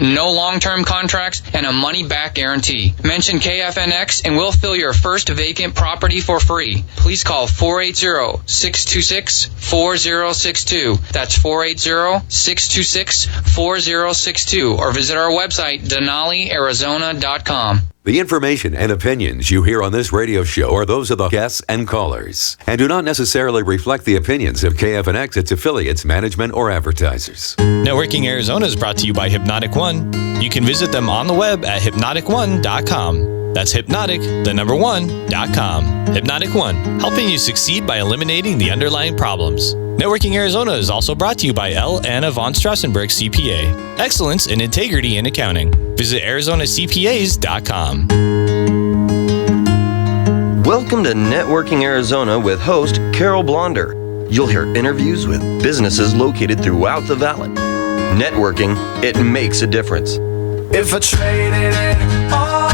no long-term contracts, and a money-back guarantee. Mention KFNX and we'll fill your first vacant property for free. Please call 480-626-4062. That's 480-626-4062 or visit our website, DenaliArizona.com. The information and opinions you hear on this radio show are those of the guests and callers and do not necessarily reflect the opinions of KFNX, its affiliates, management, or advertisers. Networking Arizona is brought to you by Hypnotic One. You can visit them on the web at hypnotic1.com. That's hypnotic1.com. Hypnotic One, helping you succeed by eliminating the underlying problems. Networking Arizona is also brought to you by L. Anna von Strassenberg CPA. Excellence in integrity in accounting. Visit ArizonaCPAs.com. Welcome to Networking Arizona with host Carol Blonder. You'll hear interviews with businesses located throughout the valley. Networking, it makes a difference. If I traded it all.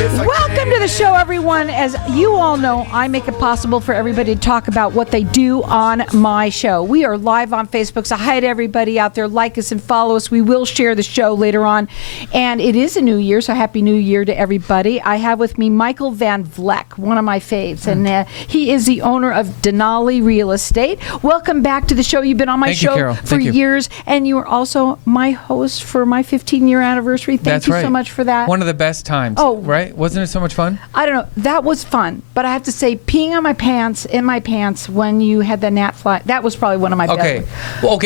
Welcome to the show, everyone. As you all know, I make it possible for everybody to talk about what they do on my show. We are live on Facebook, so hi to everybody out there. Like us and follow us. We will share the show later on. And it is a new year, so happy new year to everybody. I have with me Michael Van Vleck, one of my faves, and he is the owner of Denali Real Estate. Welcome back to the show. You've been on my show for years, and you are also my host for my 15-year anniversary. Thank you so much for that. One of the best times, right? Wasn't it so much fun? I don't know. That was fun. But I have to say, peeing on my pants, when you had the gnat fly, that was probably one of my best. But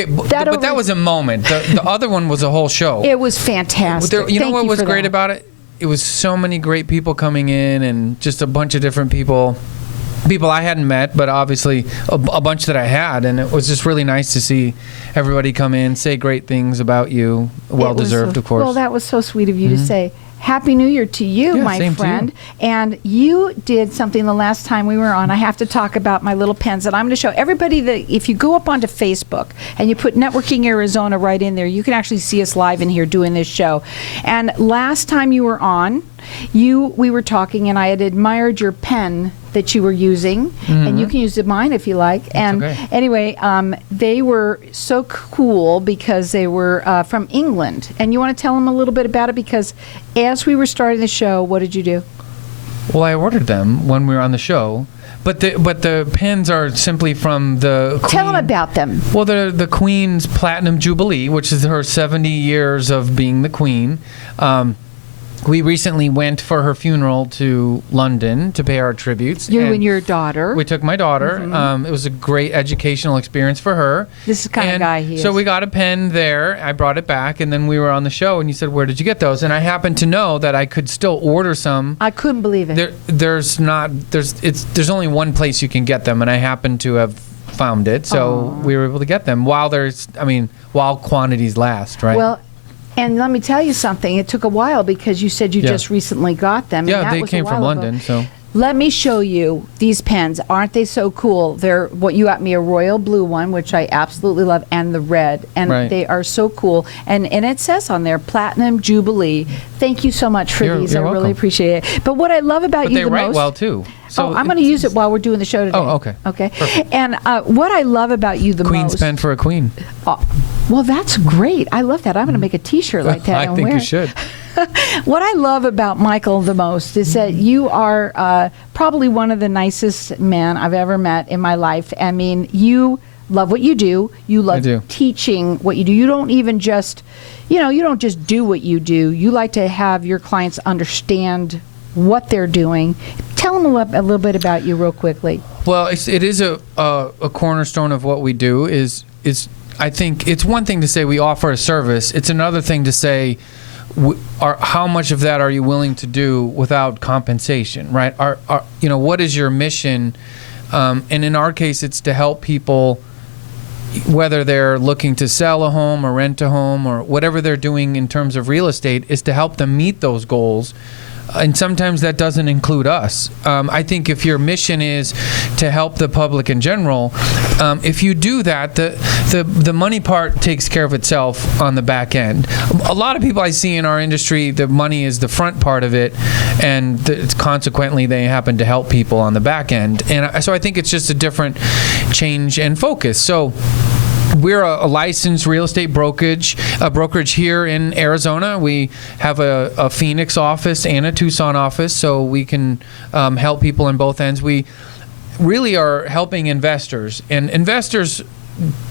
that was a moment. The other one was a whole show. It was fantastic. You know what was great about it? It was so many great people coming in and just a bunch of different people I hadn't met, but obviously a bunch that I had, and it was just really nice to see everybody come in, say great things about you. Well-deserved, of course. Well, that was so sweet of you to say. Happy New Year to you, my friend. And you did something the last time we were on. I have to talk about my little pens. And I'm going to show everybody that if you go up onto Facebook and you put Networking Arizona right in there, you can actually see us live in here doing this show. And last time you were on, we were talking, and I had admired your pen that you were using, and you can use mine if you like. Anyway, they were so cool because they were from England. And you want to tell them a little bit about it? Because as we were starting the show, what did you do? Well, I ordered them when we were on the show. But the pens are simply from the Queen. Tell them about them. Well, they're the Queen's Platinum Jubilee, which is her 70 years of being the Queen. We recently went for her funeral to London to pay our tributes. You and your daughter. We took my daughter. It was a great educational experience for her. This is the kind of guy he is. So we got a pen there. I brought it back, and then we were on the show, and you said, where did you get those? And I happened to know that I could still order some. I couldn't believe it. There's only one place you can get them, and I happened to have found it. So we were able to get them while quantities last, right? Well, and let me tell you something. It took a while because you said you just recently got them. Yeah, they came from London. So let me show you these pens. Aren't they so cool? They're what you got me, a royal blue one, which I absolutely love, and the red. And they are so cool. And it says on there, Platinum Jubilee. Thank you so much for these. You're I welcome. really appreciate it. But what I love about you the most... But they write well, too. So I'm going to use it while we're doing the show today. Oh, okay. Okay. Perfect. And what I love about you the Queen's most... pen for a queen. Well, that's great. I love that. I'm going to make a T-shirt like that. I think you should. What I love about Michael the most is that you are probably one of the nicest men I've ever met in my life. I mean, you love what you do. You love teaching what you do. You don't even just, you don't just do what you do. You like to have your clients understand what they're doing. Tell them a little bit about you real quickly. Well, it is a cornerstone of what we do. I think it's one thing to say we offer a service. It's another thing to say, how much of that are you willing to do without compensation, right? What is your mission? And in our case, it's to help people, whether they're looking to sell a home or rent a home or whatever they're doing in terms of real estate, is to help them meet those goals. And sometimes that doesn't include us. I think if your mission is to help the public in general, if you do that, the money part takes care of itself on the back end. A lot of people I see in our industry, the money is the front part of it, and consequently they happen to help people on the back end. And so I think it's just a different change and focus. So We're a licensed real estate brokerage here in Arizona. We have a Phoenix office and a Tucson office, so we can help people on both ends. We really are helping investors, and investors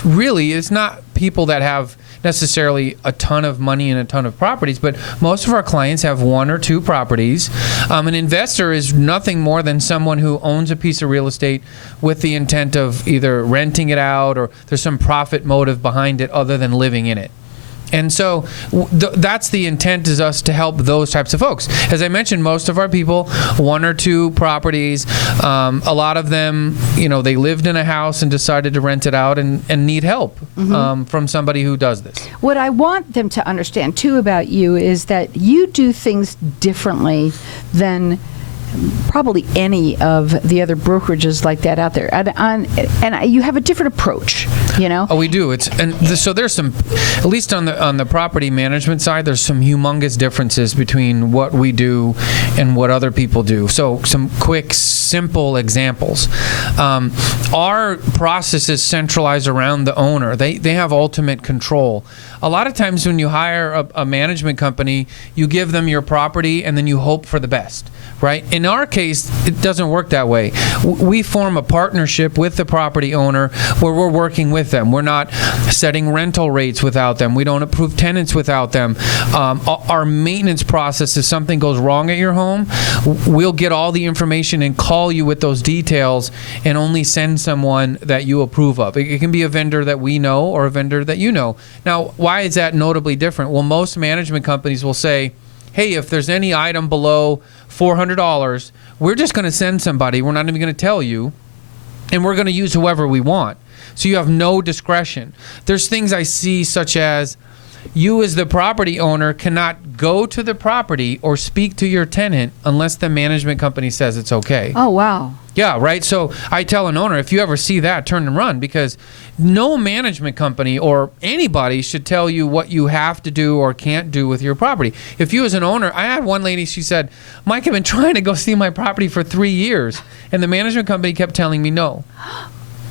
really is not people that have necessarily a ton of money and a ton of properties, but most of our clients have 1 or 2 properties. An investor is nothing more than someone who owns a piece of real estate with the intent of either renting it out or there's some profit motive behind it other than living in it. And so that's the intent, is us to help those types of folks. As I mentioned, most of our people, 1 or 2 properties. A lot of them, they lived in a house and decided to rent it out and need help from somebody who does this. What I want them to understand, too, about you is that you do things differently than probably any of the other brokerages like that out there, and you have a different approach. Oh, we do. So there's some, at least on the property management side, there's some humongous differences between what we do and what other people do. So some quick, simple examples. Our process is centralized around the owner. They have ultimate control. A lot of times when you hire a management company, you give them your property and then you hope for the best, right? In our case, it doesn't work that way. We form a partnership with the property owner where we're working with them. We're not setting rental rates without them. We don't approve tenants without them. Our maintenance process, if something goes wrong at your home, we'll get all the information and call you with those details and only send someone that you approve of. It can be a vendor that we know or a vendor that you know. Now, why is that notably different? Well, most management companies will say, hey, if there's any item below $400, we're just going to send somebody. We're not even going to tell you. And we're going to use whoever we want. So you have no discretion. There's things I see such as you as the property owner cannot go to the property or speak to your tenant unless the management company says it's okay. Oh, wow. Yeah, right? So I tell an owner, if you ever see that, turn and run, because no management company or anybody should tell you what you have to do or can't do with your property. If you as an owner, I had one lady, she said, Mike, I've been trying to go see my property for 3 years, and the management company kept telling me no.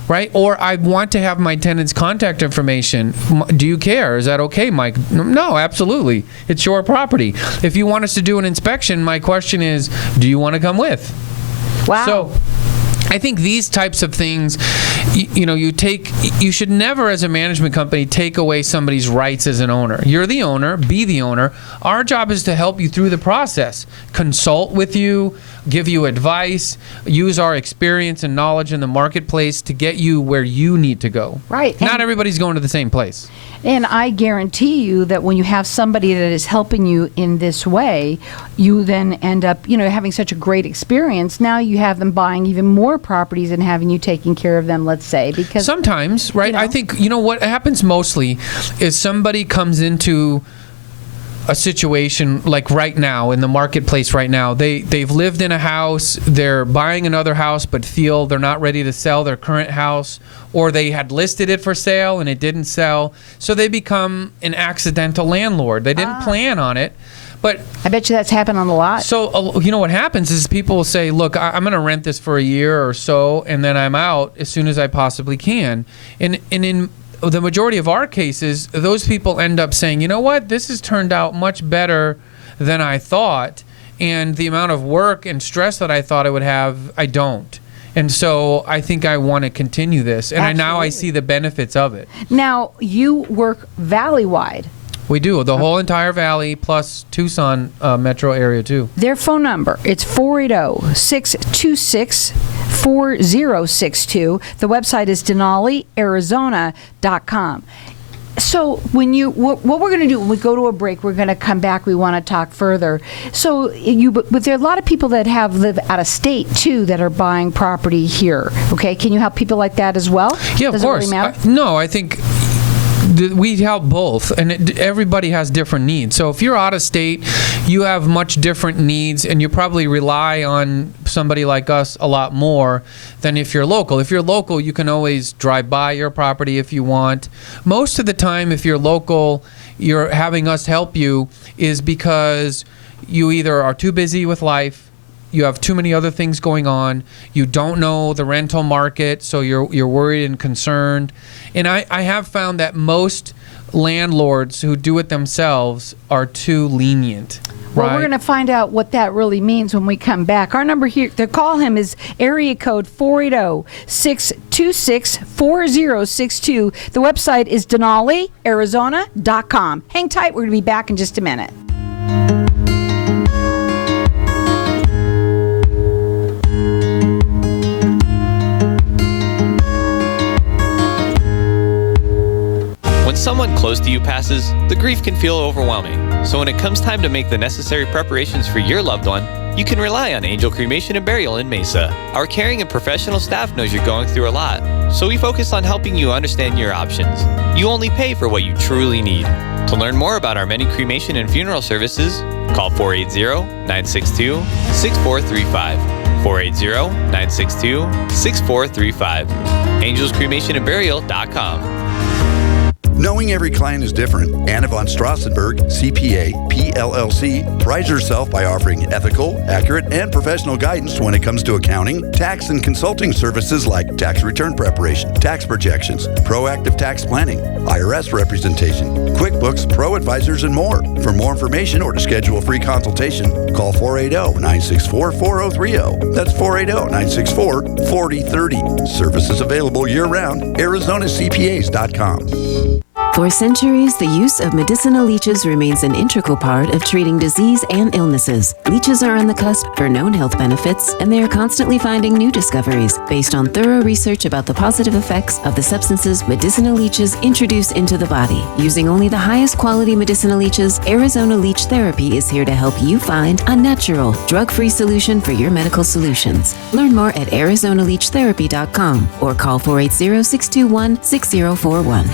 Right? Or I want to have my tenant's contact information. Do you care? Is that okay, Mike? No, absolutely. It's your property. If you want us to do an inspection, my question is, do you want to come with? Wow. So I think these types of things, you should never as a management company take away somebody's rights as an owner. You're the owner, be the owner. Our job is to help you through the process, consult with you, give you advice, use our experience and knowledge in the marketplace to get you where you need to go. Right. Not everybody's going to the same place. And I guarantee you that when you have somebody that is helping you in this way, you then end up, having such a great experience. Now you have them buying even more properties and having you taking care of them, let's say. Because sometimes, right? I think, what happens mostly is somebody comes into a situation like right now in the marketplace right now. They've lived in a house, they're buying another house but feel they're not ready to sell their current house, or they had listed it for sale and it didn't sell, so they become an accidental landlord. They didn't plan on it. But I bet you that's happened on a lot. So, what happens is people will say, look, I'm going to rent this for a year or so, and then I'm out as soon as I possibly can. And in the majority of our cases, those people end up saying, you know what, this has turned out much better than I thought, and the amount of work and stress that I thought I would have, I don't. And so I think I want to continue this, and now I see the benefits of it. Now, you work valley-wide. We do, the whole entire valley plus Tucson metro area too. Their phone number, it's 480-626-4062. The website is DenaliArizona.com. So what we're going to do when we go to a break, we're going to come back. We want to talk further. So but there are a lot of people that live out of state too that are buying property here. Okay, can you help people like that as well? Yeah, of course. Really matter? No, I think we help both, and everybody has different needs. So if you're out of state, you have much different needs, and you probably rely on somebody like us a lot more than if you're local. If you're local, you can always drive by your property if you want. Most of the time, if you're local, you're having us help you is because you either are too busy with life, you have too many other things going on. You don't know the rental market, so you're worried and concerned. And I have found that most landlords who do it themselves are too lenient. Well, right? we're going to find out what that really means when we come back. Our number here to call him is area code 480-626-4062. The website is DenaliArizona.com. Hang tight. We're going to be back in just a minute. When someone close to you passes, the grief can feel overwhelming. So when it comes time to make the necessary preparations for your loved one, you can rely on Angel Cremation and Burial in Mesa. Our caring and professional staff knows you're going through a lot, so we focus on helping you understand your options. You only pay for what you truly need. To learn more about our many cremation and funeral services, call 480-962-6435. 480-962-6435. AngelsCremationandBurial.com. Knowing every client is different, Anna von Strassenberg, CPA, PLLC, prides herself by offering ethical, accurate, and professional guidance when it comes to accounting, tax, and consulting services like tax return preparation, tax projections, proactive tax planning, IRS representation, QuickBooks, Pro Advisors, and more. For more information or to schedule a free consultation, call 480-964-4030. That's 480-964-4030. Services available year-round. ArizonaCPAs.com. For centuries, the use of medicinal leeches remains an integral part of treating disease and illnesses. Leeches are on the cusp for known health benefits, and they are constantly finding new discoveries based on thorough research about the positive effects of the substances medicinal leeches introduce into the body. Using only the highest quality medicinal leeches, Arizona Leech Therapy is here to help you find a natural, drug-free solution for your medical solutions. Learn more at ArizonaLeechTherapy.com or call 480-621-6041.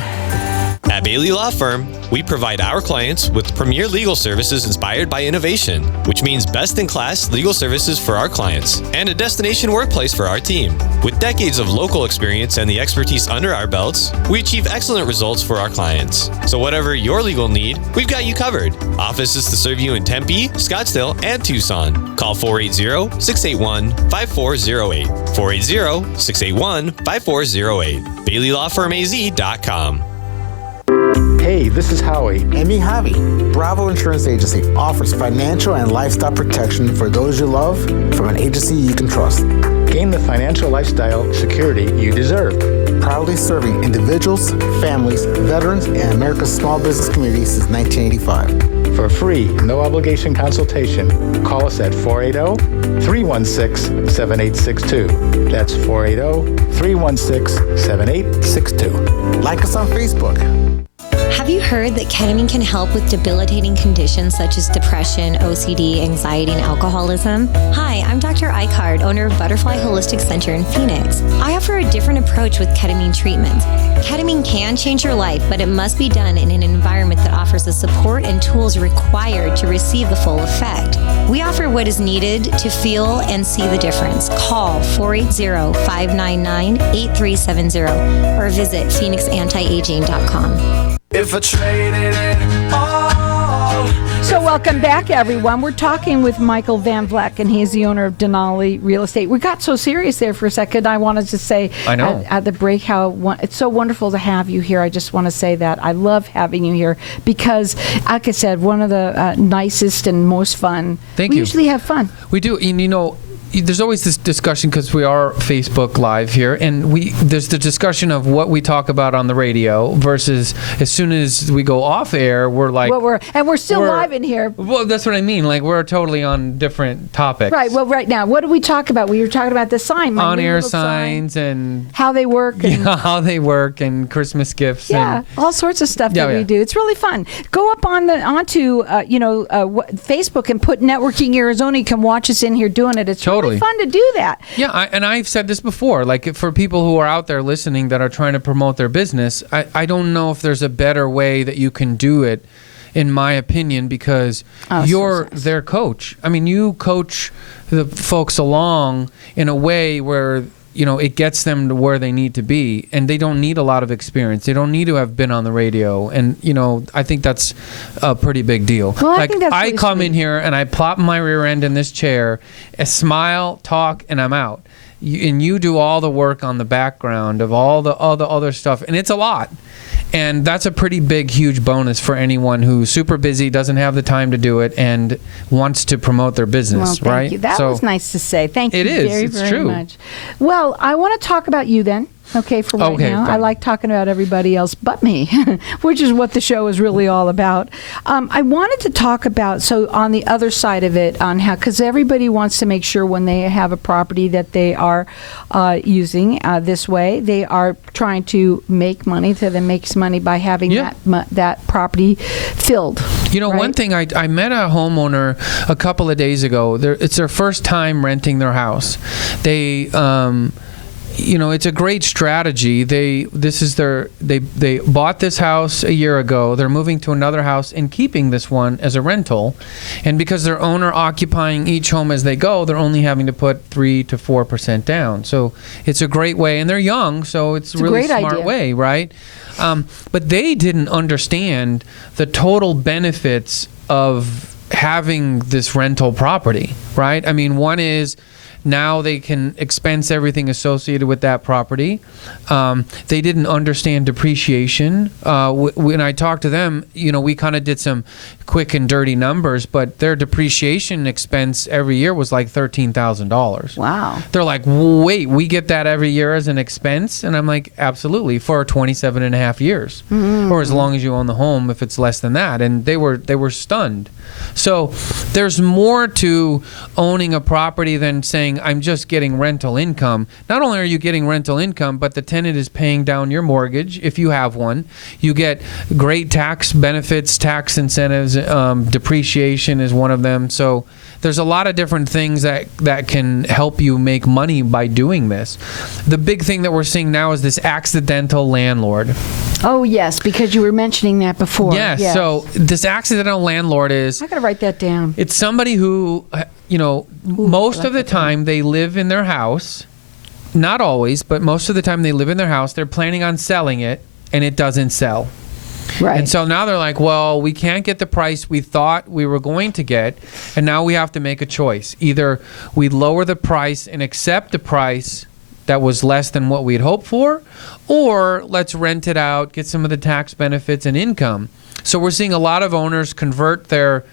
At Bailey Law Firm, we provide our clients with premier legal services inspired by innovation, which means best-in-class legal services for our clients and a destination workplace for our team. With decades of local experience and the expertise under our belts, we achieve excellent results for our clients. So whatever your legal need, we've got you covered. Offices to serve you in Tempe, Scottsdale, and Tucson. Call 480-681-5408. 480-681-5408. BaileyLawFirmAZ.com. Hey, this is Howie. And me, Javi. Bravo Insurance Agency offers financial and lifestyle protection for those you love from an agency you can trust. Gain the financial lifestyle security you deserve. Proudly serving individuals, families, veterans, and America's small business community since 1985. For a free, no-obligation consultation, call us at 480-316-7862. That's 480-316-7862. Like us on Facebook. Have you heard that ketamine can help with debilitating conditions such as depression, OCD, anxiety, and alcoholism? Hi, I'm Dr. Eichard, owner of Butterfly Holistic Center in Phoenix. I offer a different approach with ketamine treatment. Ketamine can change your life, but it must be done in an environment that offers the support and tools required to receive the full effect. We offer what is needed to feel and see the difference. Call 480-599-8370 or visit phoenixantiaging.com. If I traded it all. So welcome back, everyone. We're talking with Michael Van Vleck, and he's the owner of Denali Real Estate. We got so serious there for a second. I wanted to say at the break how it's so wonderful to have you here. I just want to say that I love having you here because, like I said, one of the nicest and most fun. Thank you. We usually have fun. We do. And, you know, there's always this discussion because we are Facebook Live here, and there's the discussion of what we talk about on the radio versus as soon as we go off air, we're like, well, we're still live in here. Well, that's what I mean. Like we're totally on different topics. Right. Well, right now, what do we talk about? We were talking about the sign, on-air signs, and how they work, and how they work, and Christmas gifts. Yeah, all sorts of stuff that we do. It's really fun. Go up onto Facebook and put Networking Arizona. You can watch us in here doing it. It's really fun to do that. Yeah, and I've said this before. Like for people who are out there listening that are trying to promote their business, I don't know if there's a better way that you can do it, in my opinion, because you're their coach. I mean, you coach the folks along in a way where it gets them to where they need to be, and they don't need a lot of experience. They don't need to have been on the radio, and I think that's a pretty big deal. Well, I think that's I really come sweet. in here and I plop my rear end in this chair, smile, talk, and I'm out. And you do all the work on the background of all the other stuff, and it's a lot. And that's a pretty big, huge bonus for anyone who's super busy, doesn't have the time to do it, and wants to promote their business, Well, thank right? you. That was nice to say. Thank you It is. very, It's very true. much. Well, I want to talk about you then. Okay, for right Okay, now. fine. I like talking about everybody else but me, which is what the show is really all about. I wanted to talk about, so on the other side of it, on how, because everybody wants to make sure when they have a property that they are using this way, they are trying to make money, so that makes money by having that property filled. One right? thing, I met a homeowner a couple of days ago. It's their first time renting their house. They it's a great strategy. They bought this house a year ago. They're moving to another house and keeping this one as a rental. And because they're owner occupying each home as they go, they're only having to put 3 to 4% down. So it's a great way, and they're young, so it's a really smart idea. way, right? But they didn't understand the total benefits of having this rental property, right? I mean, one is, now they can expense everything associated with that property. They didn't understand depreciation. When I talked to them, we kind of did some quick and dirty numbers, but their depreciation expense every year was like $13,000. Wow. They're like, wait, we get that every year as an expense? And I'm like, absolutely, for 27 and a half years. Or as long as you own the home, if it's less than that. And they were stunned. So there's more to owning a property than saying, I'm just getting rental income. Not only are you getting rental income, but the tenant is paying down your mortgage if you have one. You get great tax benefits, tax incentives. Depreciation is one of them. So there's a lot of different things that can help you make money by doing this. The big thing that we're seeing now is this accidental landlord. Oh, yes, because you were mentioning that before. Yes. So this accidental landlord is... I got to write that down. It's somebody who, most of the time they live in their house. Not always, but most of the time they live in their house. They're planning on selling it, and it doesn't sell. Right. And so now they're like, well, we can't get the price we thought we were going to get, and now we have to make a choice. Either we lower the price and accept the price that was less than what we had hoped for, or let's rent it out, get some of the tax benefits and income. So we're seeing a lot of owners convert their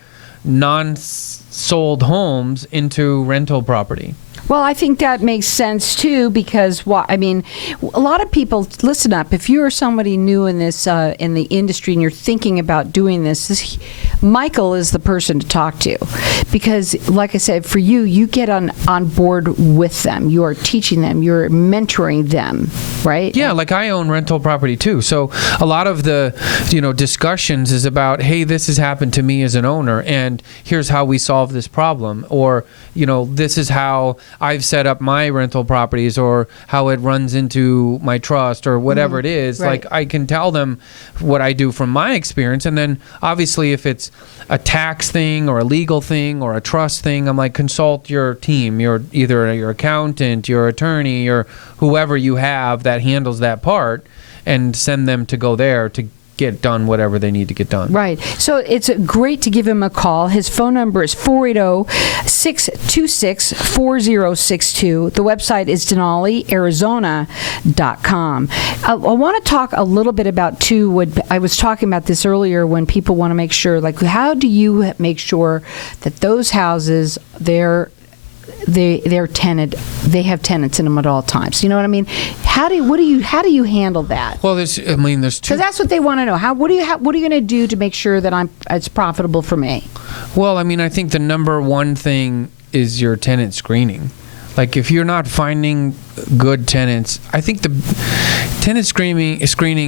non-sold homes into rental property. Well, I think that makes sense too, because a lot of people, listen up. If you are somebody new in this in the industry and you're thinking about doing this, Michael is the person to talk to, because, like I said, for you get on board with them. You are teaching them. You're mentoring them, right? Yeah, like I own rental property too. So a lot of the discussions is about, hey, this has happened to me as an owner, and here's how we solve this problem, or this is how I've set up my rental properties, or how it runs into my trust, or whatever it is. Right. Like, I can tell them what I do from my experience, and then obviously if it's a tax thing or a legal thing or a trust thing, I'm like, consult your team, either your accountant, your attorney, or whoever you have that handles that part, and send them to go there to get done whatever they need to get done. Right. So it's great to give him a call. His phone number is 480-626-4062. The website is DenaliArizona.com. I want to talk a little bit about, too, what I was talking about this earlier, when people want to make sure, like, how do you make sure that those houses, they're tenanted, they have tenants in them at all times? You know what I mean? How do you handle that? Well, there's two. Because that's what they want to know. What are you going to do to make sure that it's profitable for me? Well, I think the number one thing is your tenant screening. Like, if you're not finding good tenants, I think the tenant screening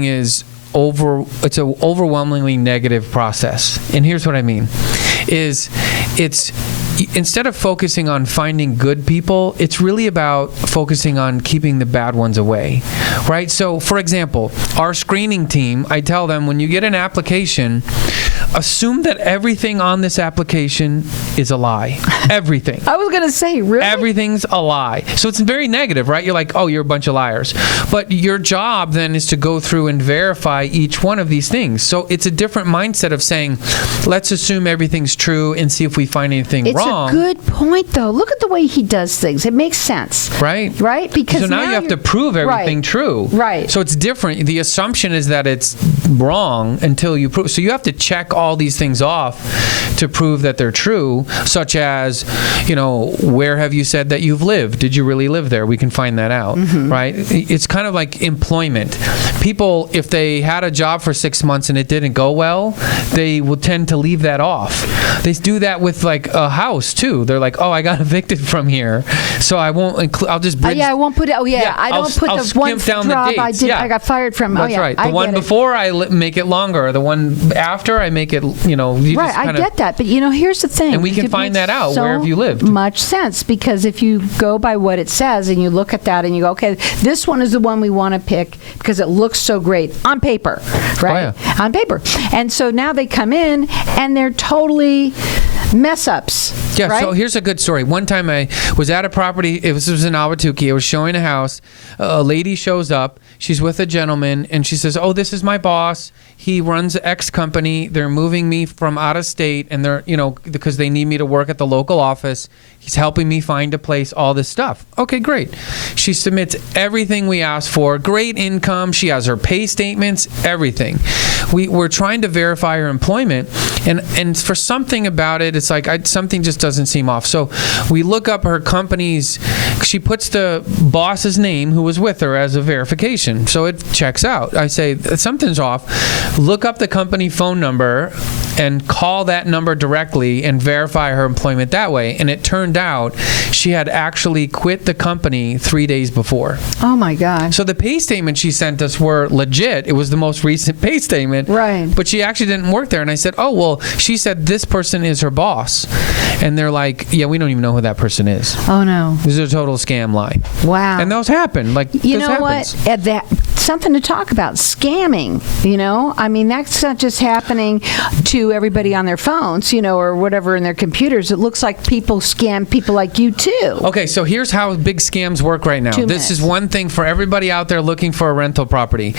is it's an overwhelmingly negative process. And here's what I mean: instead of focusing on finding good people, it's really about focusing on keeping the bad ones away, right? So, for example, our screening team, I tell them, when you get an application, assume that everything on this application is a lie. Everything. I was going to say, really? Everything's a lie. So it's very negative, right? You're like, oh, you're a bunch of liars. But your job then is to go through and verify each one of these things. So it's a different mindset of saying, let's assume everything's true and see if we find anything wrong. It's a good point, though. Look at the way he does things. It makes sense. Right? Right? Because so now you have to prove everything true. Right. So it's different. The assumption is that it's wrong until you prove. So you have to check all these things off to prove that they're true, such as, where have you said that you've lived? Did you really live there? We can find that out, right? It's kind of like employment. People, if they had a job for 6 months and it didn't go well, they will tend to leave that off. They do that with like a house too. They're like, oh, I got evicted from here, so I won't include. I'll just bridge. I won't put it. Oh yeah, I don't put I'll the one down job the I dates. did. I got fired from. That's right. The one before I make it longer. The one after I make it. Right. I get that, but here's the thing. And we can find that out. Where have you lived? Much sense, because if you go by what it says and you look at that and you go, okay, this one is the one we want to pick because it looks so great on paper, right? Oh, yeah. On paper. And so now they come in and they're totally mess ups. Yeah, right? So here's a good story. One time I was at a property, this was in Albuquerque, I was showing a house. A lady shows up, she's with a gentleman, and she says, oh, this is my boss. He runs X company. They're moving me from out of state, and they're, because they need me to work at the local office. He's helping me find a place, all this stuff. Okay, great. She submits everything we asked for. Great income. She has her pay statements, everything. We're trying to verify her employment, and for something about it, it's like something just doesn't seem off. So we look up her company's, she puts the boss's name who was with her as a verification. So it checks out. I say, something's off. Look up the company phone number and call that number directly and verify her employment that way. And it turned out she had actually quit the company 3 days before. Oh my God. So the pay statement she sent us were legit. It was the most recent pay statement. Right. But she actually didn't work there. And I said, oh, well, she said this person is her boss. And they're like, yeah, we don't even know who that person is. Oh no. This is a total scam lie. Wow. And those happen. Like, you this know happens. what? Something to talk about. Scamming, I mean, that's not just happening to everybody on their phones, or whatever in their computers. It looks like people scam people like you too. Okay, so here's how big scams work right now. This is one thing for everybody out there looking for a rental property.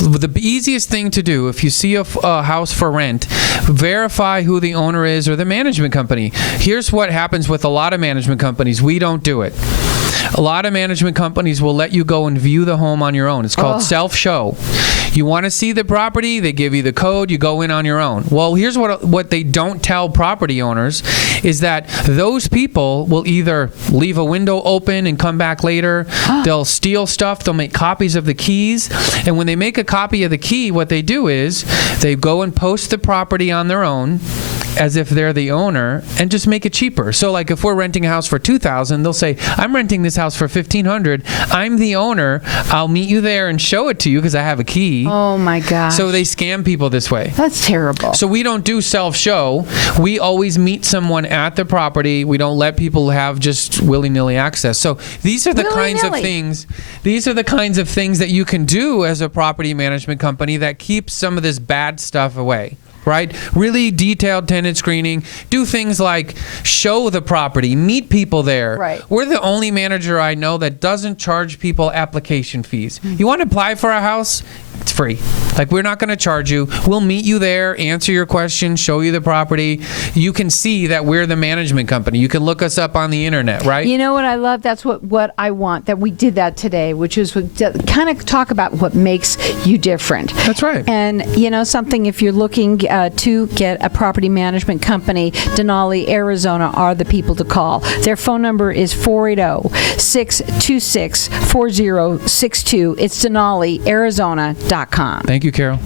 The easiest thing to do, if you see a house for rent, verify who the owner is or the management company. Here's what happens with a lot of management companies. We don't do it. A lot of management companies will let you go and view the home on your own. It's called self-show. You want to see the property, they give you the code, you go in on your own. Well, here's what they don't tell property owners is that those people will either leave a window open and come back later, they'll steal stuff, they'll make copies of the keys, and when they make a copy of the key, what they do is they go and post the property on their own as if they're the owner and just make it cheaper. So like if we're renting a house for $2,000, they'll say, I'm renting this house for $1,500. I'm the owner. I'll meet you there and show it to you because I have a key. Oh my gosh. So they scam people this way. That's terrible. So we don't do self-show. We always meet someone at the property. We don't let people have just willy-nilly access. So these are the kinds of things. These are the kinds of things that you can do as a property management company that keeps some of this bad stuff away. Right? Really detailed tenant screening. Do things like show the property, meet people there. Right. We're the only manager I know that doesn't charge people application fees. You want to apply for a house? It's free. Like, we're not going to charge you. We'll meet you there, answer your questions, show you the property. You can see that we're the management company. You can look us up on the internet, right? You know what I love? That's what I want, that we did that today, which is kind of talk about what makes you different. That's right. And, something, if you're looking to get a property management company, Denali Arizona are the people to call. Their phone number is 480-626-4062. It's DenaliArizona.com. Thank you, Carol.